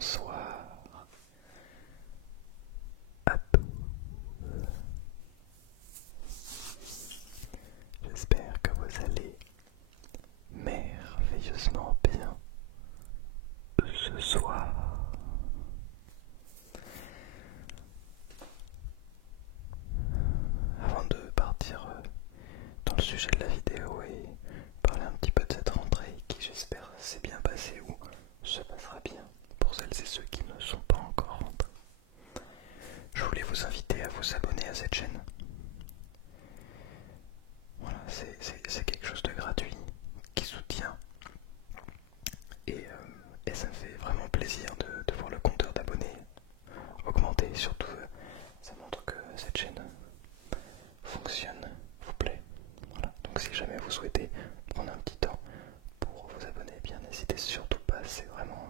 bonsoir à tous. J'espère que vous allez merveilleusement bien ce soir. Avant de partir dans le sujet de la vidéo et parler un petit peu de cette rentrée qui, j'espère, s'est bien passée ou se passera bien pour celles et ceux qui ne sont pas encore rentrés, je voulais vous inviter à vous abonner à cette chaîne. Voilà, c'est quelque chose de gratuit qui soutient et ça me fait vraiment plaisir de voir le compteur d'abonnés augmenter. Surtout, ça montre que cette chaîne fonctionne, vous plaît. Voilà. Donc si jamais vous souhaitez prendre un petit temps pour vous abonner, eh bien n'hésitez surtout pas, c'est vraiment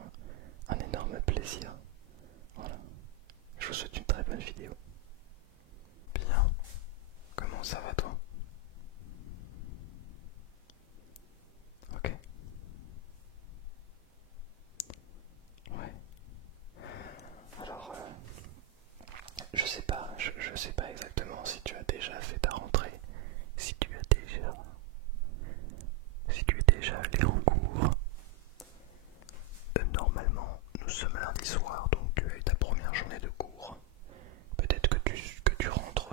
un énorme plaisir. Voilà. Je vous souhaite une très bonne vidéo. Bien. Comment ça va toi? Ok. Ouais. Alors, je sais pas exactement si tu as déjà fait ta rentrée, si tu es déjà allé en cours. Normalement, nous sommes lundi soir, donc tu as eu ta première journée de cours. Peut-être que tu rentres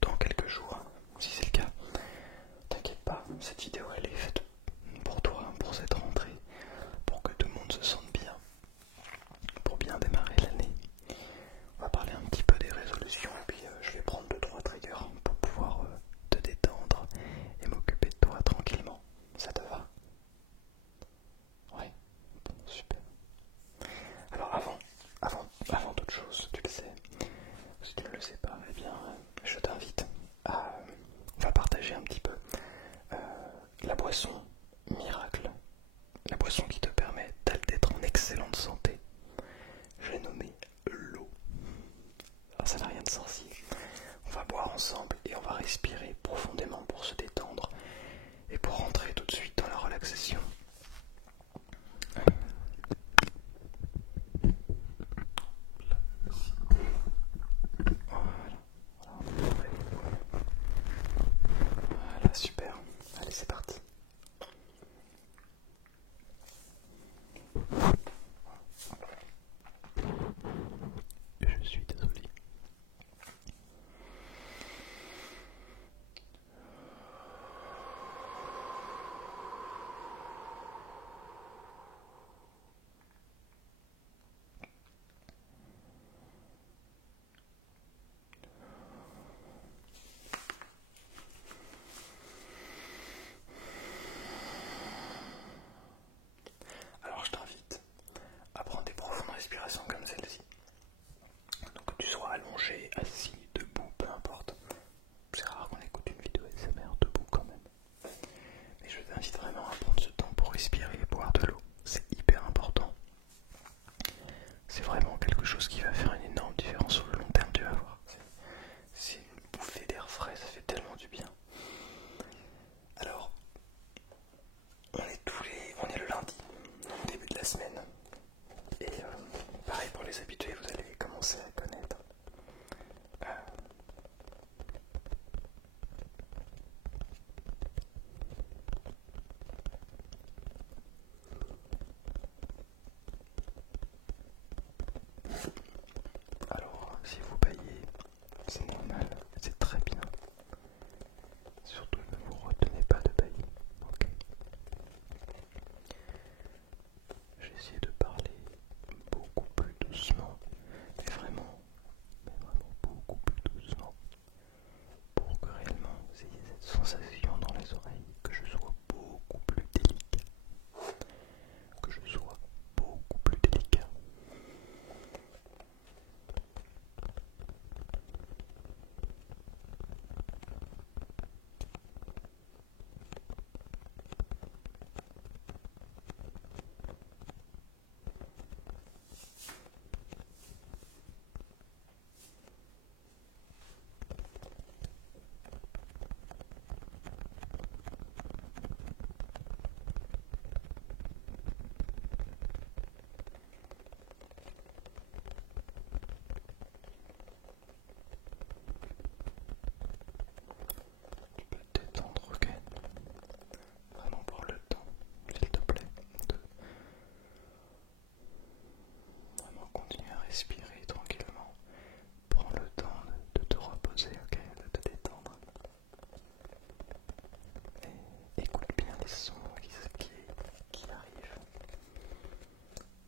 dans quelques jours. Si c'est le cas, t'inquiète pas, cette vidéo elle est faite pour toi, pour cette rentrée, pour que tout le monde se sente bien, pour bien démarrer l'année. On va parler un petit peu des résolutions et puis je vais prendre 2-3 triggers pour pouvoir te détendre et m'occuper de toi tranquillement. Ça te va? Ouais, bon, super. Alors avant toute chose, tu le sais, si tu ne le sais pas, eh bien je t'invite à on va partager un petit peu euh, la boisson miracle, la boisson qui te permet d'être en excellente santé. Je l'ai nommée l'eau. Alors ça n'a rien de sorcier. On va boire ensemble et on va respirer profondément pour se détendre et pour rentrer tout de suite dans la relaxation. Voilà, super. Allez, c'est parti. Je suis désolé. Alors je t'invite à prendre des profondes respirations comme celle-ci. Donc que tu sois allongé, assis, debout, peu importe. C'est rare qu'on écoute une vidéo ASMR debout quand même. Mais je t'invite vraiment à prendre ce temps pour respirer et boire de l'eau. C'est hyper important. C'est vraiment quelque chose qui va faire une énorme différence sur le long terme, tu vas voir. C'est une bouffée d'air frais, ça fait tellement du bien. Alors, on est le lundi, au début de la semaine. Et pareil pour les habitués, vous allez commencer à connaître respirer tranquillement. Prends le temps de te reposer, ok, de te détendre. Et écoute bien les sons qui arrivent.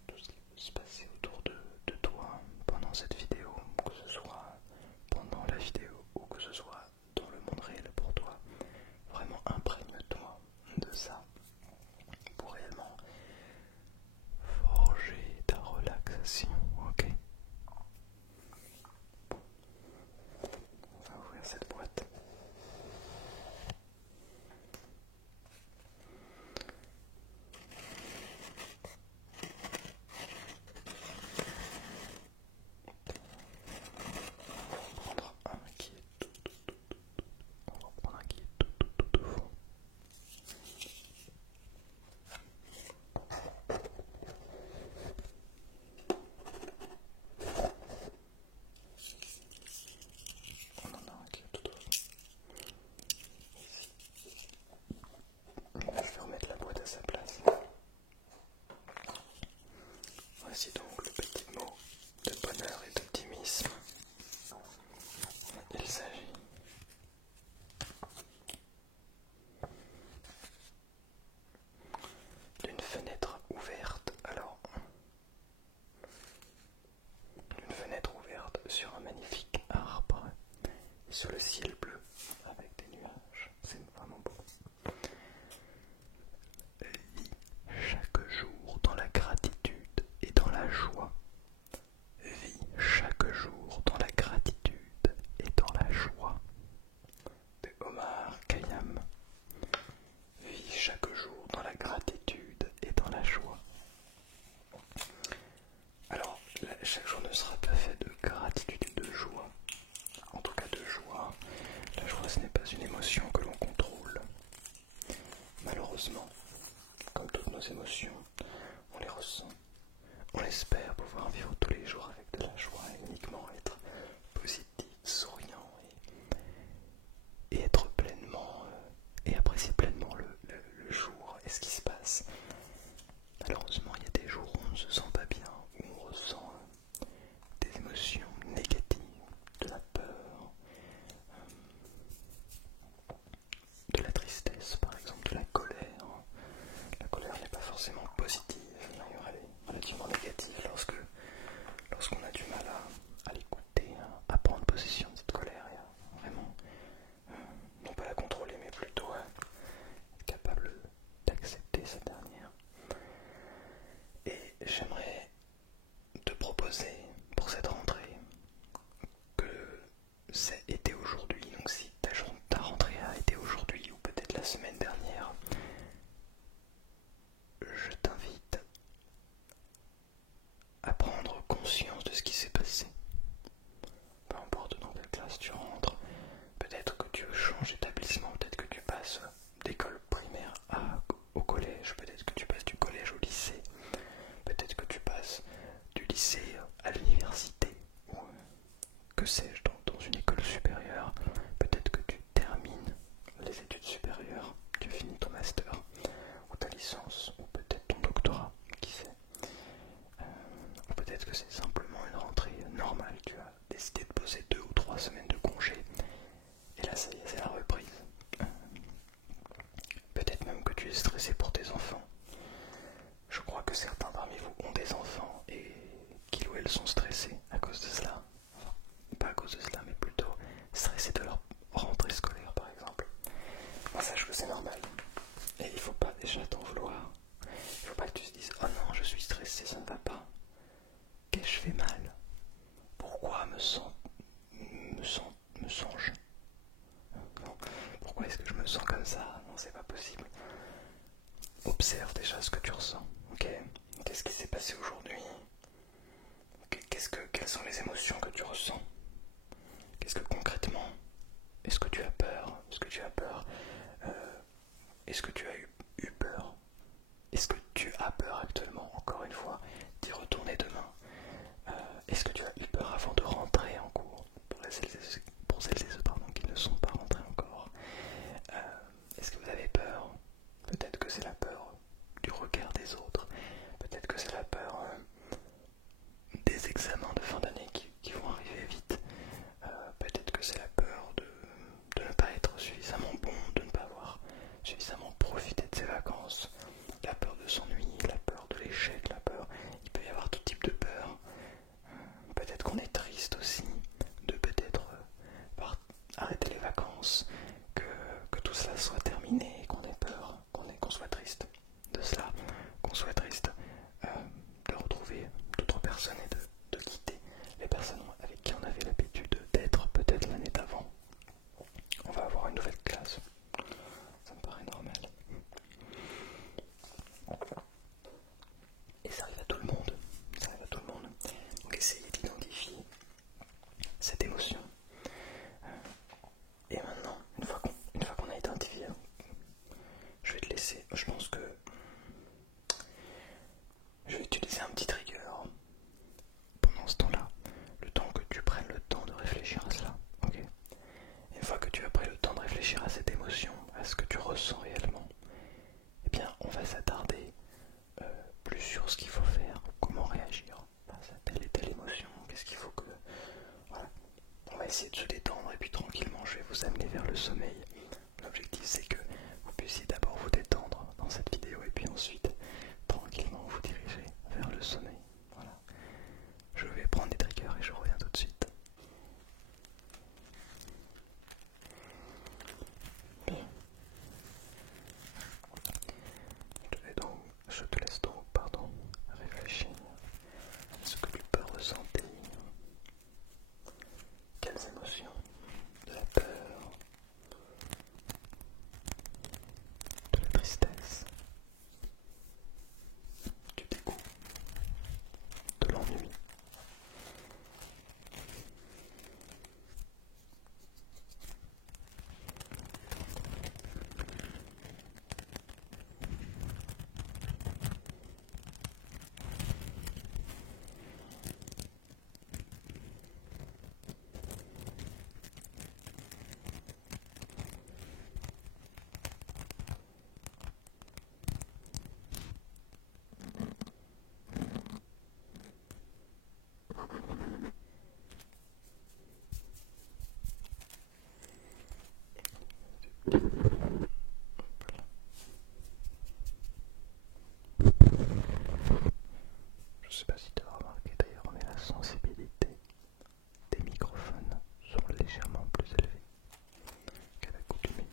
Tout ce qui peut se passer autour de toi pendant cette vidéo, que ce soit pendant la vidéo ou que ce soit dans le monde réel pour toi. Vraiment imprègne-toi de ça pour réellement forger ta relaxation, ok? On va ouvrir cette boîte. On va prendre un qui est on va prendre un qui est tout au fond. On en a un qui est tout au fond. Là, je vais remettre la boîte à sa place. Voici donc le petit mot de bonheur et d'optimisme. Il s'agit d'une fenêtre ouverte. Alors, une fenêtre ouverte sur un magnifique arbre et sur le ciel bleu avec des nuages. C'est vraiment beau. Vis chaque jour dans la gratitude et dans la joie. Vis chaque jour dans la gratitude et dans la joie. De Omar Khayyam. Vis chaque jour dans la gratitude et dans la joie. Alors, chaque jour ne sera pas fait de gratitude et de joie. En tout cas de joie. La joie, ce n'est pas une émotion que l'on contrôle. Malheureusement, comme toutes nos émotions, on les ressent. On espère pouvoir vivre tous les jours avec de la joie et uniquement être positif, souriant et être pleinement et apprécier pleinement le jour et ce qui se passe. Malheureusement, il y a des jours où on ne se sent pas bien, où on ressent des émotions négatives, de la peur, de la tristesse par exemple, de la colère. La colère n'est pas forcément positive, elle est relativement négative lorsqu'on a du mal à l'écouter, à prendre possession de cette colère et à vraiment, non pas la contrôler, mais plutôt être capable d'accepter cette dernière. Et j'aimerais te proposer pour cette rentrée que c'est été aujourd'hui, donc si ta rentrée a été aujourd'hui ou peut-être la semaine dernière, je t'invite à prendre conscience de ce qui s'est passé. Peu importe dans quelle classe tu rentres, peut-être que tu changes d'établissement, peut-être que tu passes d'école primaire au collège, peut-être que tu passes du collège au lycée, peut-être que tu passes du lycée à l'université, ou que sais-je, dans une école supérieure, peut-être que tu termines les études supérieures, tu finis ton master, ou ta licence, ou peut-être ton doctorat, qui sait. Ou peut-être que c'est simplement une rentrée normale, tu as décidé de poser 2 ou 3 semaines de congé, et là ça y est, c'est la reprise. Peut-être même que tu es stressé pour tes enfants. Je crois que certains parmi vous ont des enfants et qu'ils ou elles sont stressés à cause de cela. Enfin, pas à cause de cela, mais plutôt stressés de leur rentrée scolaire par exemple. Moi, sache que c'est normal. Et il faut pas déjà t'en vouloir. Il faut pas que tu te dises oh non, je suis stressé, ça ne va pas. Qu'ai-je fait mal? Pourquoi me sens-je? Non. Pourquoi est-ce que je me sens comme ça? Non, c'est pas possible. Observe déjà ce que tu ressens. Ok? Qu'est-ce qui s'est passé aujourd'hui? Quelles sont les émotions que tu ressens? Qu'est-ce que concrètement? Est-ce que tu as peur? Est-ce que tu as peur? Est-ce que tu as eu peur? Est-ce que tu as peur actuellement, encore une fois, d'y retourner demain? Est-ce que tu as eu peur avant de rentrer en cours? Pour celles et ceux qui ne sont pas rentrés encore. Est-ce que vous avez peur? Peut-être que c'est la peur du regard des autres. Peut-être que c'est la peur des examens de triste aussi de peut-être arrêter les vacances, que tout cela soit terminé, qu'on ait peur, qu'on soit triste de cela, qu'on soit triste de retrouver d'autres personnes et de quitter les personnes avec qui on avait l'habitude d'être peut-être l'année d'avant. On va avoir une nouvelle classe, ça me paraît normal. Et ça arrive à tout le monde, ça arrive à tout le monde. Donc essayez d'identifier cette émotion. Et maintenant, une fois qu'on a identifié, je vais te laisser. Je pense que je vais utiliser un petit trigger pendant ce temps-là, le temps que tu prennes le temps de réfléchir à cela. Ok. Une fois que tu as pris le temps de réfléchir à cette émotion, à ce que tu ressens réellement, eh bien, on va s'attarder plus sur ce qu'il faut faire, comment réagir face à telle et telle émotion, qu'est-ce qu'il faut que... Voilà. On va essayer de se détendre et puis tranquillement, je vais vous amener vers le sommeil. L'objectif, c'est que vous puissiez d'abord vous détendre dans cette vidéo et puis ensuite, tranquillement, vous diriger vers le sommeil. Voilà. Je vais prendre des triggers et je reviens tout de suite. Bien. Je te laisse donc, réfléchir à ce que tu peux ressentir. Quelles émotions? De la peur, de la tristesse, du dégoût, de l'ennui. Je sais pas si tu as remarqué d'ailleurs, mais la sensibilité des microphones sont légèrement plus élevées qu'à l'accoutumée.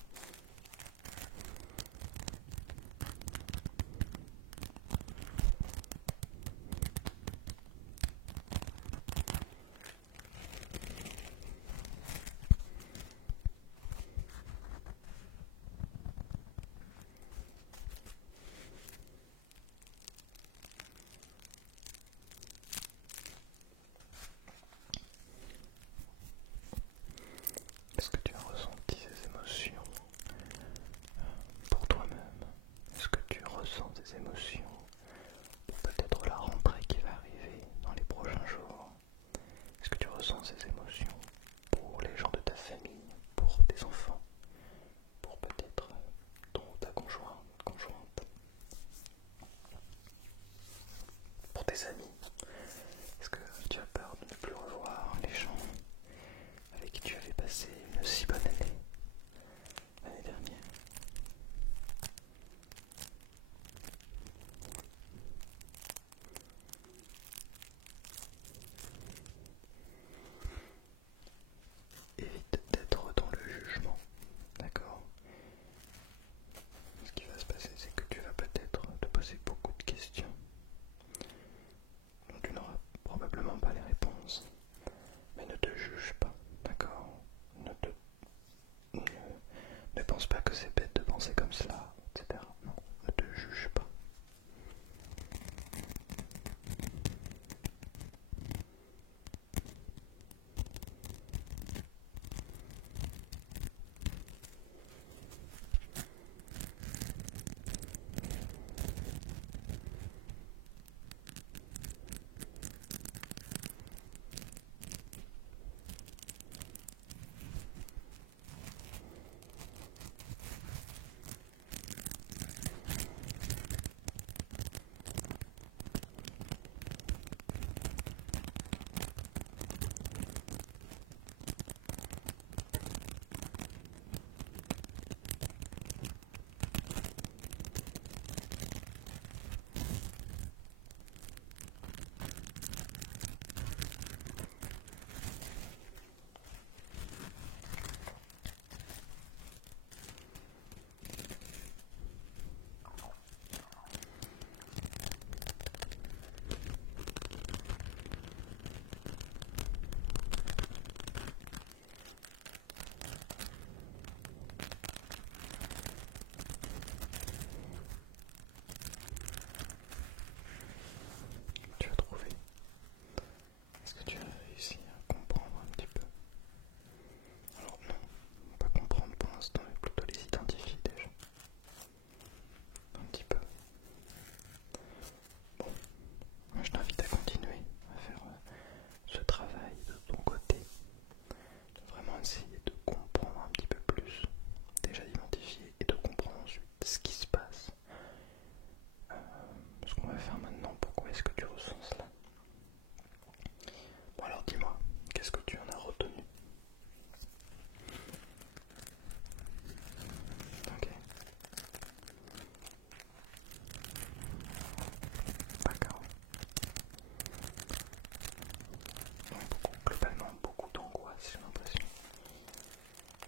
jugement, beaucoup d'angoisse, j'ai l'impression.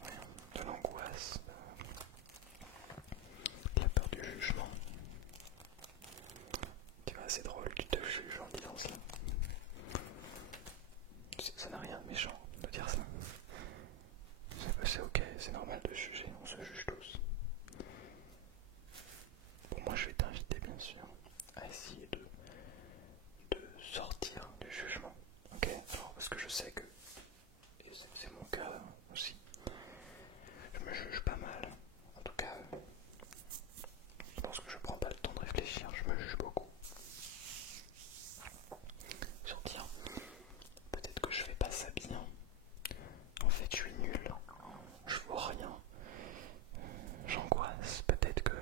Ouais, de l'angoisse, de la peur du jugement. Tu vois, c'est drôle, tu te juges en disant ça. Ça n'a rien de méchant de dire ça. C'est ok, c'est normal de juger, on se juge tous. Bon, moi je vais t'inviter bien sûr à essayer de sortir du jugement. Ok, alors parce que je sais que, et c'est mon cas aussi, je me juge pas mal. En tout cas, je pense que je prends pas le temps de réfléchir, je me juge beaucoup. Sortir, peut-être que je fais pas ça bien. En fait, je suis nul, je vaux rien, j'angoisse, peut-être que.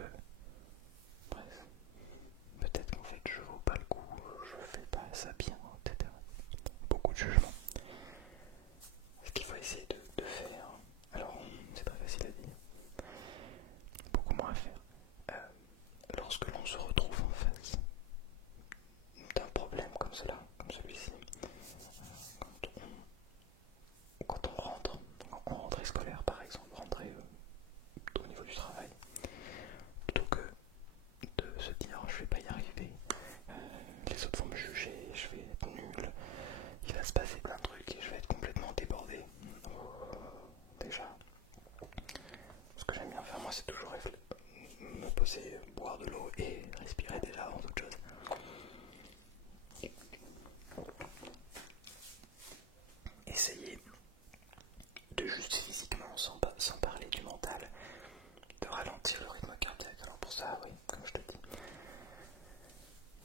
Bref, peut-être qu'en fait je vaux pas le coup, je fais pas ça bien, etc. Beaucoup de jugement. Ce qu'il faut essayer de faire, alors c'est pas facile à dire, beaucoup moins à faire. Lorsque l'on se retrouve en face d'un problème comme cela, comme celui-ci, quand on rentre en rentrée scolaire par exemple, rentrée au niveau du travail, plutôt que de se dire je vais pas y arriver, les autres vont me juger, je vais être nul, il va se passer plein de trucs et je vais être complètement débordé. Déjà, ce que j'aime bien faire moi c'est toujours me poser, boire de l'eau et respirer déjà avant toute chose. Essayer de juste physiquement, sans parler du mental, de ralentir le rythme cardiaque. Alors pour ça, oui, comme je te dis,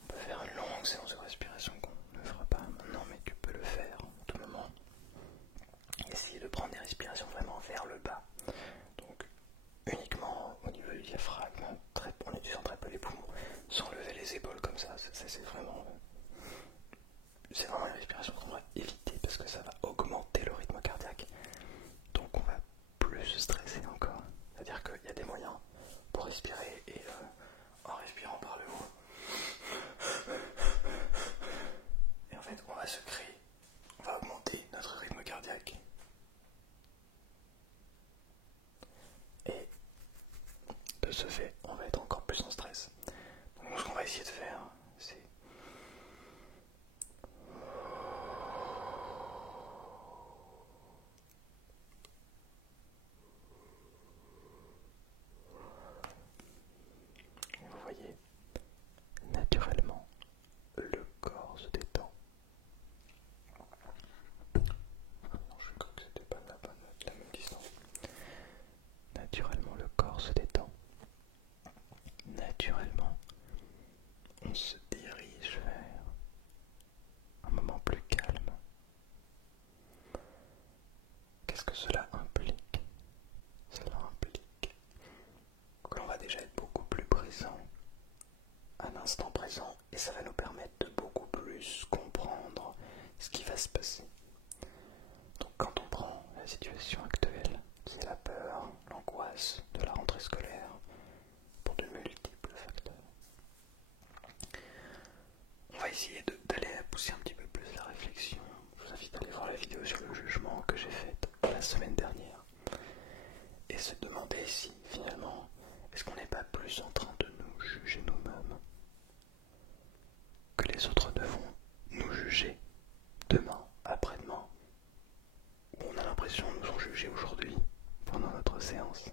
on peut faire une longue séance de respiration qu'on ne fera pas maintenant, mais tu peux le faire en tout moment. Essayer de prendre des respirations vraiment vers le bas. Donc uniquement au niveau du diaphragme, en utilisant très peu les poumons, sans lever les épaules comme ça. C'est vraiment une respiration qu'on va éviter parce que ça va augmenter le rythme cardiaque. Donc on va plus se stresser encore. C'est-à-dire qu'il y a des moyens pour respirer et en respirant par le haut. Et en fait on va se créer, on va augmenter notre rythme cardiaque. Et de ce fait, on va être encore plus en stress. Donc ce qu'on va essayer de faire, c'est vous voyez, naturellement, le corps se détend. Non, je crois que c'était pas la même distance. Naturellement, le corps se détend. Naturellement, on se dirige vers un moment plus calme. Qu'est-ce que cela implique? Cela implique que l'on va déjà être beaucoup plus présent à l'instant présent et ça va nous permettre de beaucoup plus comprendre ce qui va se passer. Donc quand on prend la situation actuelle, qui est la peur, l'angoisse de la rentrée scolaire, pour de multiples facteurs, on va essayer d'aller pousser un petit peu plus la réflexion. Je vous invite à aller voir la vidéo sur le jugement que j'ai faite la semaine dernière et se demander si finalement est-ce qu'on n'est pas plus en train de nous juger nous-mêmes que les autres ne vont nous juger demain, après-demain, où on a l'impression de nous ont jugés aujourd'hui pendant notre séance,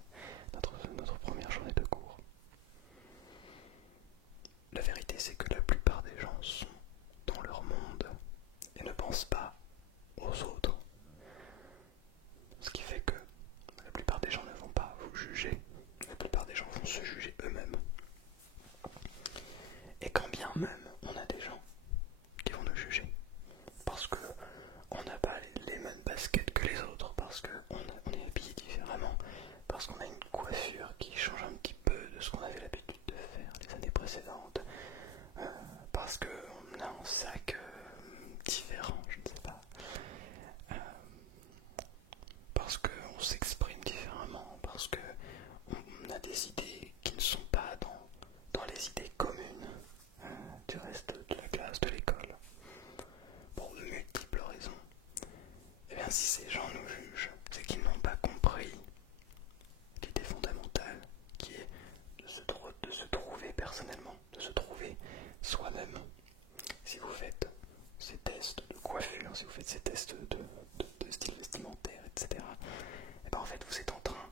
notre première journée de cours. La vérité c'est que la plupart des gens sont dans leur monde et ne pensent pas aux autres. Ce qui fait que la plupart des gens ne vont pas vous juger, la plupart des gens vont se juger eux-mêmes. Et quand bien même on a des gens qui vont nous juger, parce que on n'a pas les mêmes baskets que les autres, parce qu'on est habillé différemment, parce qu'on a une coiffure qui change un petit peu de ce qu'on avait l'habitude de faire les années précédentes, parce qu'on a un sac différent, je ne sais pas. si ces gens nous jugent, c'est qu'ils n'ont pas compris l'idée fondamentale qui est de se trouver personnellement, de se trouver soi-même. Si vous faites ces tests de coiffure, si vous faites ces tests de style vestimentaire, etc., et ben en fait vous êtes en train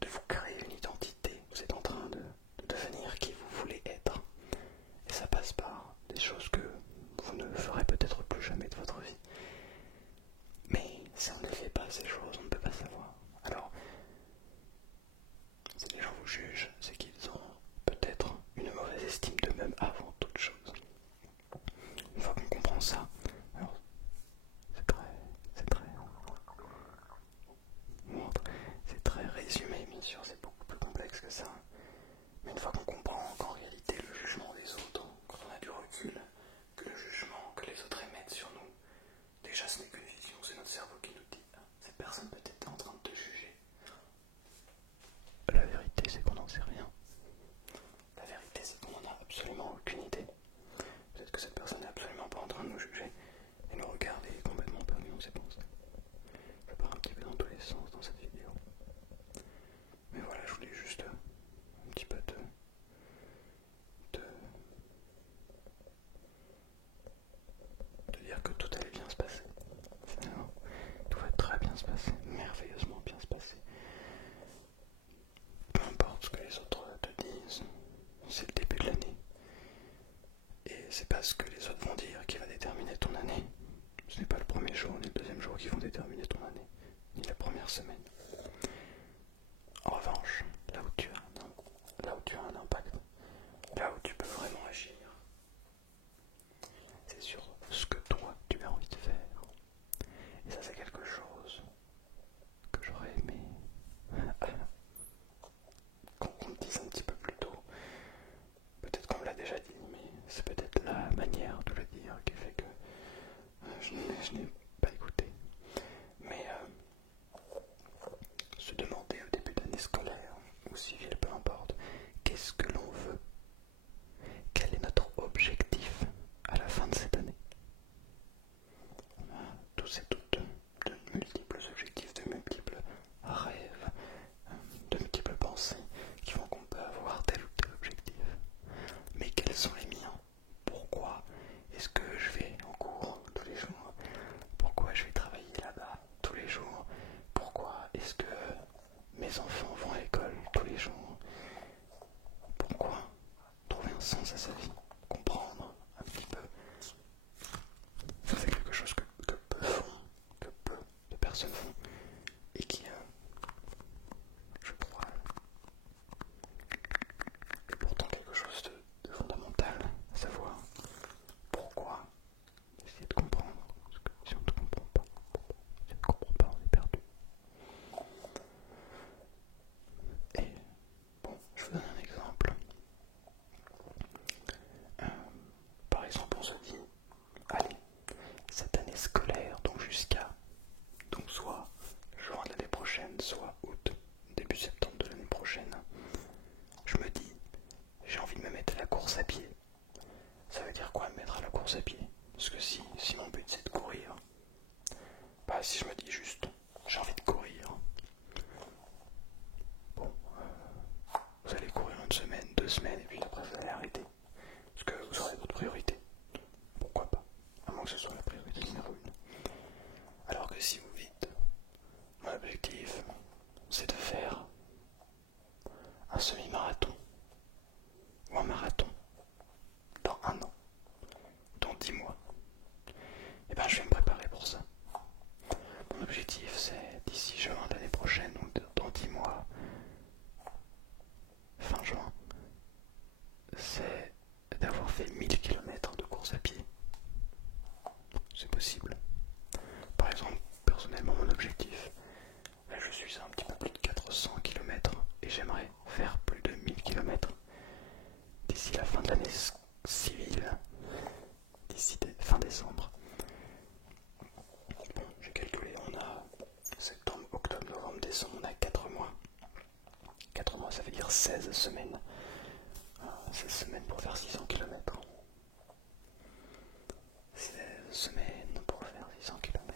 de vous créer une identité, vous êtes en train de devenir qui vous voulez être. Et ça passe par des choses que vous ne ferez peut-être plus jamais de votre vie. Mais si on ne fait pas ces choses, on ne peut pas savoir. Alors, si les gens vous jugent, c'est qu'ils ont peut-être une mauvaise estime d'eux-mêmes avant toute chose. Une fois qu'on comprend ça, alors c'est très résumé, bien sûr, c'est beaucoup plus complexe que ça. Mais une fois qu'on comprend qu'en réalité le jugement des autres, quand on a du recul, que le jugement que les autres émettent sur nous, déjà ce n'est qu'une vision, c'est notre cerveau qui nous dit cette personne peut-être en train de te juger. La vérité c'est qu'on n'en sait rien. La vérité c'est qu'on n'en a absolument aucune idée. Peut-être que cette personne n'est absolument pas en train de nous juger et nous regarde et est complètement perdu dans ses pensées. Je pars un petit peu dans tous les sens dans cette vidéo. Mais voilà, je voulais juste un petit peu de dire que tout allait bien se passer. Finalement, tout va très bien se passer, merveilleusement bien se passer. Peu importe ce que les autres te disent, c'est le début de l'année. Et c'est pas ce que les autres vont dire qui va déterminer ton année. Ce n'est pas le premier jour ni le deuxième jour qui vont déterminer ton année, ni la première semaine. En revanche, là où tu as un impact, là où tu peux vraiment agir, c'est sur ce que toi tu as envie de faire. Et ça c'est quelque chose que j'aurais aimé qu'on me dise un petit peu plus tôt. Peut-être qu'on me l'a déjà dit, mais c'est peut-être la manière de le dire qui fait que je n'ai pas écouté. Mais se demander au début d'année scolaire ou civile, peu importe, qu'est-ce que l'on veut? Quel est notre objectif à la fin de cette année? On a tous et toutes de multiples objectifs, de multiples rêves, de multiples pensées qui font qu'on peut avoir tel ou tel objectif. Mais quels sont les miens? Pourquoi est-ce que je vais en cours tous les jours? Pourquoi je vais travailler là-bas tous les jours? Pourquoi est-ce que mes enfants vont à l'école tous les jours? Pourquoi? Trouver un sens à sa vie, comprendre un petit peu. Ça c'est quelque chose que peu de personnes font et qui, je crois, est pourtant quelque chose de fondamental, à savoir pourquoi. Essayer de comprendre, parce que si on ne comprend pas, on est perdu. Et bon, je vous donne un exemple. Par exemple, on se dit, allez, cette année scolaire, donc soit juin de l'année prochaine, soit août, début septembre de l'année prochaine, je me dis, j'ai envie de me mettre à la course à pied. Ça veut dire quoi, me mettre à la course à pied? Parce que si mon but c'est de courir, bah si je me dis juste, j'ai envie de courir, bon, vous allez courir une semaine, 2 semaines, et puis après vous allez arrêter. Parce que vous aurez votre priorité. Pourquoi pas? À moins que ce soit la priorité numéro 1. Alors que si vous dites, mon objectif, c'est de faire un semi-marathon ou un marathon dans 1 an, dans 10 mois, et ben je vais me préparer pour ça. Mon objectif c'est d'ici juin de l'année prochaine, ou dans 10 mois, fin juin, c'est d'avoir fait 1000 km de course à pied. C'est possible. Par exemple, personnellement mon objectif, là je suis à un petit peu plus de 400 km et j'aimerais faire plus de 1000 km d'ici la fin de l'année civile, d'ici fin décembre. Bon, j'ai calculé, on a septembre, octobre, novembre, décembre, on a 4 mois. 4 mois, ça veut dire 16 semaines. 16 semaines pour faire 600 km. 16 semaines pour faire 600 km.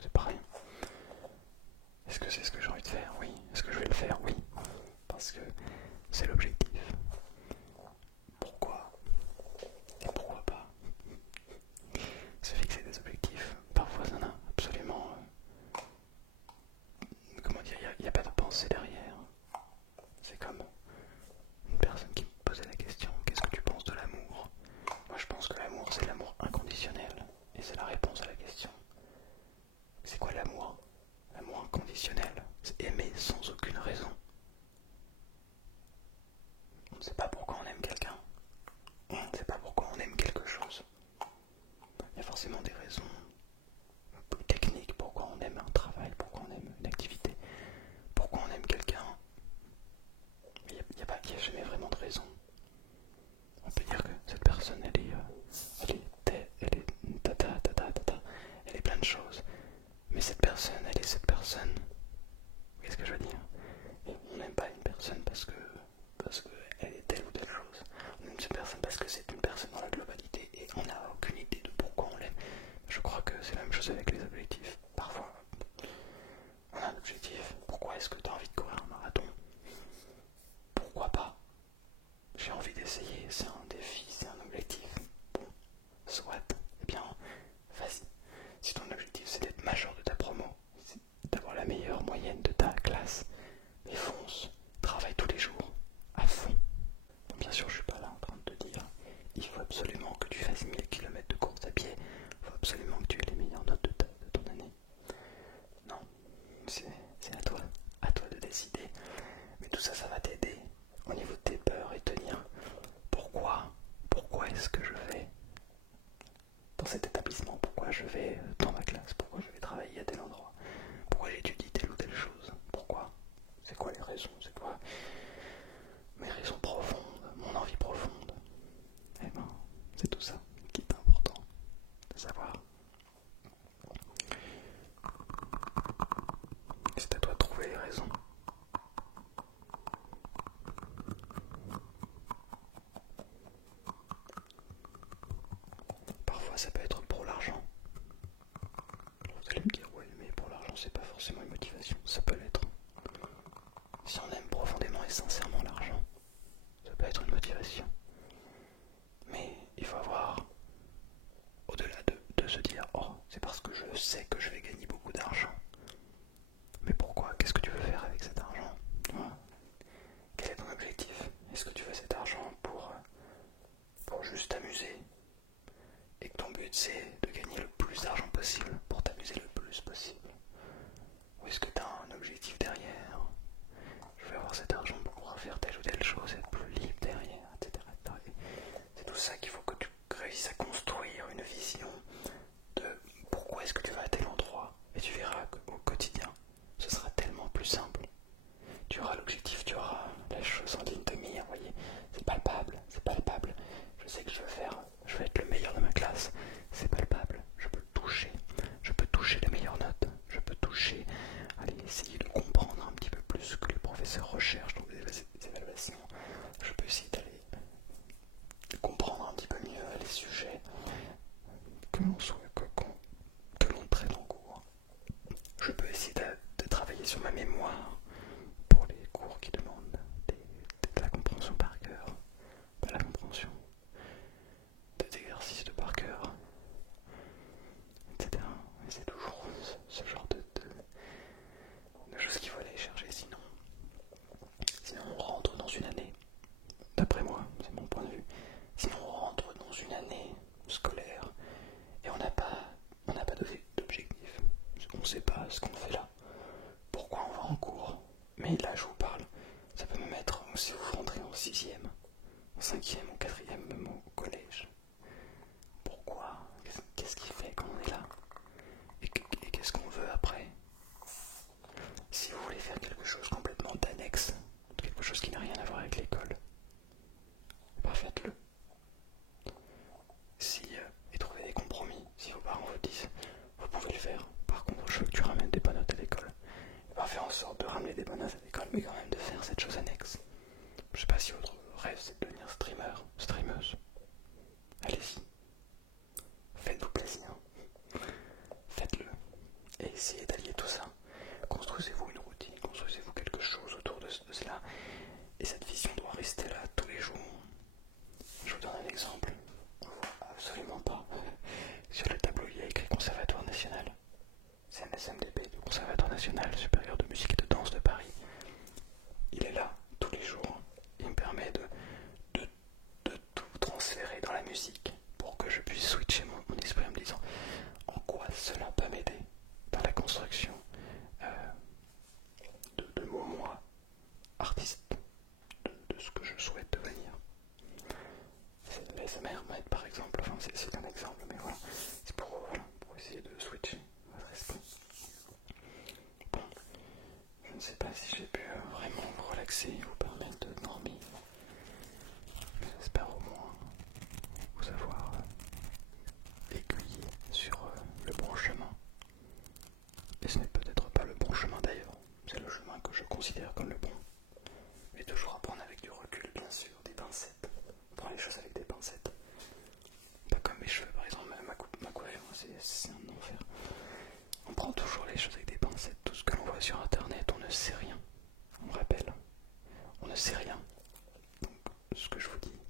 c'est pas rien. Est-ce que c'est ce que j'ai envie de faire? Oui. Est-ce que je vais le faire? Oui. Parce que c'est l'objectif. Pourquoi? Et pourquoi pas? Se fixer des objectifs, parfois ça n'a absolument... comment dire, il n'y a pas de pensée derrière. C'est comme une personne qui me posait la question, qu'est-ce que tu penses de l'amour? Moi je pense que l'amour c'est l'amour inconditionnel. Et c'est la réponse à la question. C'est quoi l'amour? L'amour inconditionnel, c'est aimer sans aucune raison. On ne sait pas pourquoi on aime quelqu'un. On ne sait pas pourquoi on aime quelque chose. Il y a forcément des raisons plus techniques, pourquoi on aime un travail, pourquoi on aime une activité, pourquoi on aime quelqu'un. Mais il n'y a jamais vraiment de raison. On peut dire que cette personne, elle est elle est plein de choses. Mais cette personne, elle est cette personne. Qu'est-ce que je veux dire? Et on n'aime pas une personne parce que elle est telle ou telle chose. On aime cette personne parce que c'est une personne dans la globalité et on n'a aucune idée de pourquoi on l'aime. Je crois que c'est la même chose avec les objectifs. Parfois, on a un objectif. Pourquoi est-ce que tu as envie de courir un marathon? Pourquoi pas? J'ai envie d'essayer, c'est un défi, c'est un objectif. Bon, soit, eh bien, vas-y. Si ton objectif c'est d'être major de ta promo, c'est d'avoir la meilleure moyenne de ta classe, mais fonce, travaille tous les jours, à fond. Bon, bien sûr, je suis pas là en train de te dire, il faut absolument que tu fasses 1000 km de course à pied, il faut absolument que tu aies les meilleures notes de ton année. Non, c'est à toi de décider. Mais tout ça, ça va t'aider au niveau de tes peurs et tenir. Pourquoi est-ce que je vais dans cet établissement? Pourquoi je vais dans ma classe? Pourquoi je vais travailler à tel endroit? Pourquoi j'étudie telle ou telle chose? Pourquoi? C'est quoi les raisons? C'est quoi mes raisons profondes? Mon envie profonde? Eh ben, c'est tout ça qui est important de savoir. C'est à toi de trouver les raisons. Parfois ça peut être pour l'argent. Vous allez me dire, oui, mais pour l'argent c'est pas forcément une motivation. Ça peut l'être. Si on aime profondément et sincèrement l'argent, ça peut être une motivation. Mais il faut avoir, au-delà de se dire, oh, c'est parce que je sais que je vais gagner beaucoup d'argent. Mais pourquoi? Qu'est-ce que tu veux faire avec cet argent? Quel est ton objectif? Est-ce que tu veux cet argent pour juste t'amuser? Et que ton but c'est de gagner le plus d'argent possible pour t'amuser le plus possible? Ou est-ce que tu as un objectif derrière? Je vais avoir cet argent pour pouvoir faire telle ou telle chose, être plus libre derrière, etc. C'est tout ça qu'il faut que tu réussisses à construire une vision de pourquoi est-ce que tu vas à tel endroit. Et tu verras qu'au quotidien, ce sera tellement plus simple. Tu auras l'objectif, tu auras la chose en ligne de mire, vous voyez, c'est palpable, c'est palpable. Je sais que je vais être le meilleur de ma classe, c'est palpable, je peux toucher les meilleures notes, je peux toucher, aller essayer de comprendre un petit peu plus ce que les professeurs recherchent dans les évaluations, je peux essayer d'aller comprendre un petit peu mieux les sujets que l'on traite en cours. Je peux essayer de travailler sur ma mémoire pour les cours qui demandent de la compréhension par cœur, pas la compréhension, des exercices de par cœur, etc. Mais c'est toujours ce genre de choses qu'il faut aller chercher, sinon on rentre dans une année, d'après moi, c'est mon point de vue, sinon on rentre dans une année scolaire et on n'a pas d'objectif, on ne sait pas ce qu'on fait là, pourquoi on va en cours. Mais là je vous parle, ça peut me mettre, si vous rentrez en 6e, en 5e, en 4e, même au collège. Pourquoi? Qu'est-ce qui fait qu'on est là? Et qu'est-ce qu'on veut après? Si vous voulez faire quelque chose complètement d'annexe, quelque chose qui n'a rien à voir avec l'école, bah faites-le. Et trouvez des compromis. Si vos parents vous disent, vous pouvez le faire, par contre je veux que tu ramènes des bonnes notes à l'école, va faire en sorte de ramener des bonnes notes à l'école, mais quand même de faire cette chose annexe. Je sais pas si votre rêve c'est de devenir streamer, considère comme le bon. Mais toujours à prendre avec du recul, bien sûr, des pincettes. On prend les choses avec des pincettes. Pas comme mes cheveux, par exemple, ma coiffure, c'est un enfer. On prend toujours les choses avec des pincettes. Tout ce que l'on voit sur internet, on ne sait rien. On rappelle, on ne sait rien. Donc, ce que je vous dis,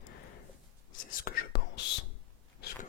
c'est ce que je pense. Ce que